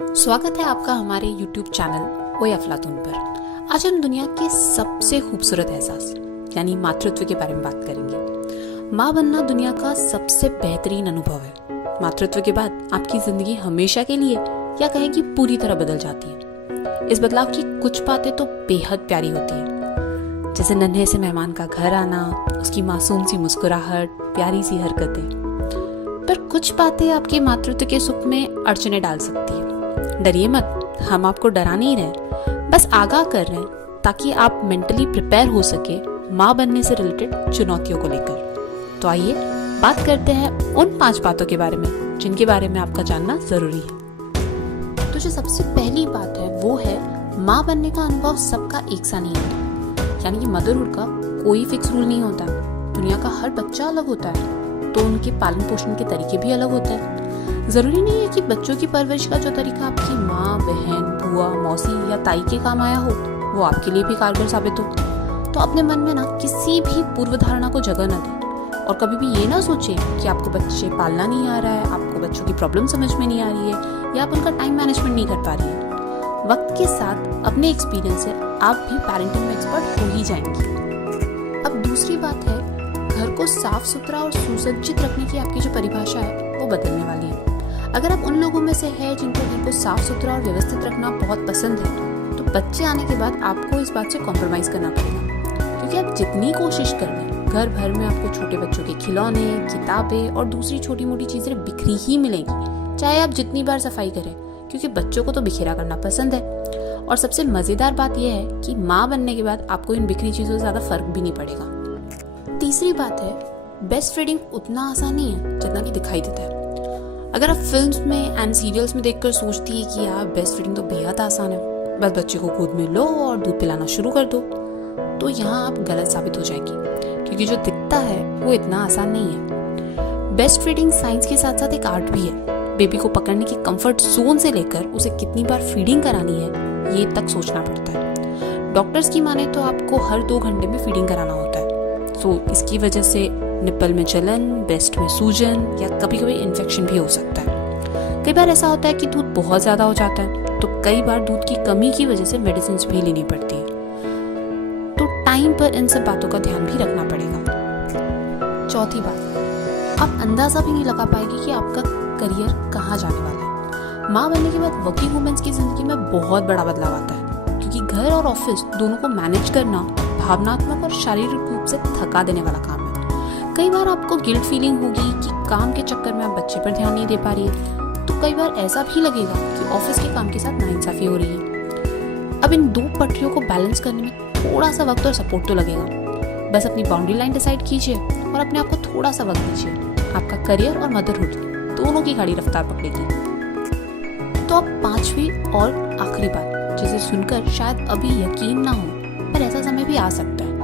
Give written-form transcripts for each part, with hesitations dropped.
स्वागत है आपका हमारे YouTube चैनल ओए अफलातून पर। आज हम दुनिया के सबसे खूबसूरत एहसास यानी मातृत्व के बारे में बात करेंगे। माँ बनना दुनिया का सबसे बेहतरीन अनुभव है। मातृत्व के बाद आपकी जिंदगी हमेशा के लिए या कहें कि पूरी तरह बदल जाती है। इस बदलाव की कुछ बातें तो बेहद प्यारी होती है, जैसे नन्हे से मेहमान का घर आना, उसकी मासूम सी मुस्कुराहट, प्यारी सी हरकतें। पर कुछ बातें आपके मातृत्व के सुख में अड़चने डाल सकती है। डरिए मत, हम आपको डरा नहीं रहे, बस आगाह कर रहे हैं ताकि आप मेंटली प्रिपेयर हो सके माँ बनने से रिलेटेड चुनौतियों को लेकर। तो आइए बात करते हैं उन 5 बातों के बारे में जिनके बारे में आपका जानना जरूरी है। तो जो सबसे पहली बात है वो है माँ बनने का अनुभव सबका एक सा नहीं होता, यानी कि मदरहुड का कोई फिक्स रूल नहीं होता। दुनिया का हर बच्चा अलग होता है, तो उनके पालन पोषण के तरीके भी अलग होते हैं। जरूरी नहीं है कि बच्चों की परवरिश का जो तरीका आपकी माँ, बहन, बुआ, मौसी या ताई के काम आया हो वो आपके लिए भी कारगर साबित हो। तो अपने मन में ना किसी भी पूर्व धारणा को जगह न दें और कभी भी ये ना सोचें कि आपको बच्चे पालना नहीं आ रहा है, आपको बच्चों की प्रॉब्लम समझ में नहीं आ रही है या आप उनका टाइम मैनेजमेंट नहीं कर पा रही है। वक्त के साथ अपने एक्सपीरियंस से आप भी पेरेंटिंग में एक्सपर्ट हो ही जाएंगी। अब दूसरी बात है, घर को साफ सुथरा और सुसज्जित रखने की आपकी जो परिभाषा है वो बदलने वाली है। अगर आप उन लोगों में से है जिनको घर को साफ सुथरा और व्यवस्थित रखना बहुत पसंद है, तो बच्चे आने के बाद आपको इस बात से कॉम्प्रोमाइज करना पड़ेगा, क्योंकि आप जितनी कोशिश कर लें घर भर में आपको छोटे बच्चों के खिलौने, किताबें और दूसरी छोटी मोटी चीजें बिखरी ही मिलेंगी, चाहे आप जितनी बार सफाई करें, क्योंकि बच्चों को तो बिखेरा करना पसंद है। और सबसे मजेदार बात यह है कि माँ बनने के बाद आपको इन बिखरी चीजों से ज्यादा फर्क भी नहीं पड़ेगा। तीसरी बात है, बेस्ट फीडिंग उतना आसान नहीं है जितना कि दिखाई देता है। अगर आप फिल्म्स में एंड सीरियल्स में देखकर सोचती है कि यार बेस्ट फीडिंग तो बेहद आसान है, बस बच्चे को गोद में लो और दूध पिलाना शुरू कर दो, तो यहाँ आप गलत साबित हो जाएगी, क्योंकि जो दिखता है वो इतना आसान नहीं है। बेस्ट फीडिंग साइंस के साथ साथ एक आर्ट भी है। बेबी को पकड़ने की कंफर्ट जोन से लेकर उसे कितनी बार फीडिंग करानी है ये तक सोचना पड़ता है। डॉक्टर्स की माने तो आपको हर 2 घंटे में फीडिंग कराना होता है। तो इसकी वजह से निप्पल में जलन, ब्रेस्ट में सूजन या कभी कभी इन्फेक्शन भी हो सकता है। कई बार ऐसा होता है कि दूध बहुत ज्यादा हो जाता है, तो कई बार दूध की कमी की वजह से मेडिसिन भी लेनी पड़ती है। तो टाइम पर इन सब बातों का ध्यान भी रखना पड़ेगा। चौथी बात, आप अंदाजा भी नहीं लगा पाएंगे कि आपका करियर कहाँ जाने वाला है। माँ बनने के बाद वर्किंग वुमेन्स की जिंदगी में बहुत बड़ा बदलाव आता है, क्योंकि घर और ऑफिस दोनों को मैनेज करना भावनात्मक और शारीरिक रूप से थका देने वाला काम है। कई बार आपको गिल्ट फीलिंग होगी कि काम के चक्कर में आप बच्चे पर ध्यान नहीं दे पा रही है, तो कई बार ऐसा भी लगेगा कि ऑफिस के काम के साथ नाइंसाफी हो रही है। अब इन 2 पटरियों को बैलेंस करने में थोड़ा सा वक्त और सपोर्ट तो लगेगा। बस अपनी बाउंड्री लाइन डिसाइड कीजिए और अपने आप को थोड़ा सा वक्त दीजिए। आपका करियर और मदरहुड दोनों की गाड़ी रफ्तार पकड़ेगी। तो अब 5वीं और आखिरी बात, जिसे सुनकर शायद अभी यकीन ना हो, पर ऐसा समय भी आ सकता है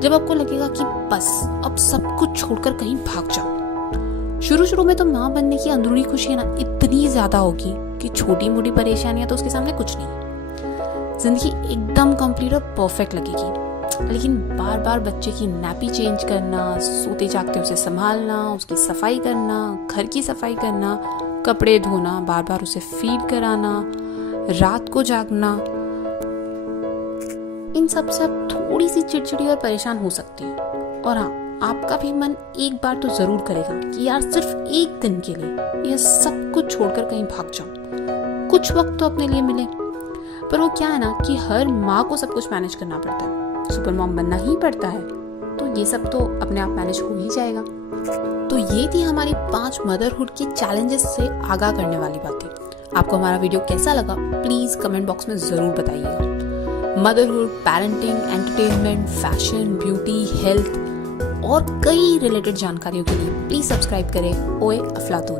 जब आपको लगेगा कि बस अब सब कुछ छोड़कर कहीं भाग जाओ। शुरू में तो माँ बनने की अंदरूनी खुशी ना इतनी ज्यादा होगी कि छोटी मोटी परेशानियां तो उसके सामने कुछ नहीं। जिंदगी एकदम कंप्लीट और परफेक्ट लगेगी, लेकिन बार बार बच्चे की नैपी चेंज करना, सोते जागते उसे संभालना, उसकी सफाई करना, घर की सफाई करना, कपड़े धोना, बार बार उसे फीड कराना, रात को जागना, इन सब से आप थोड़ी सी चिड़चिड़ी और परेशान हो सकती है। और हाँ, आपका भी मन एक बार तो जरूर करेगा कि यार सिर्फ एक दिन के लिए यह सब कुछ छोड़कर कहीं भाग जाऊं, कुछ वक्त तो अपने लिए मिले। पर वो क्या है ना कि हर माँ को सब कुछ मैनेज करना पड़ता है, सुपर मॉम बनना ही पड़ता है, तो ये सब तो अपने आप मैनेज हो ही जाएगा। तो ये थी हमारी 5 मदरहुड के चैलेंजेस से आगाह करने वाली बातें। आपको हमारा वीडियो कैसा लगा प्लीज कमेंट बॉक्स में जरूर बताइएगा। Motherhood, parenting, entertainment, fashion, beauty, health और कई रिलेटेड जानकारियों के लिए प्लीज सब्सक्राइब करें ओए अफलातून।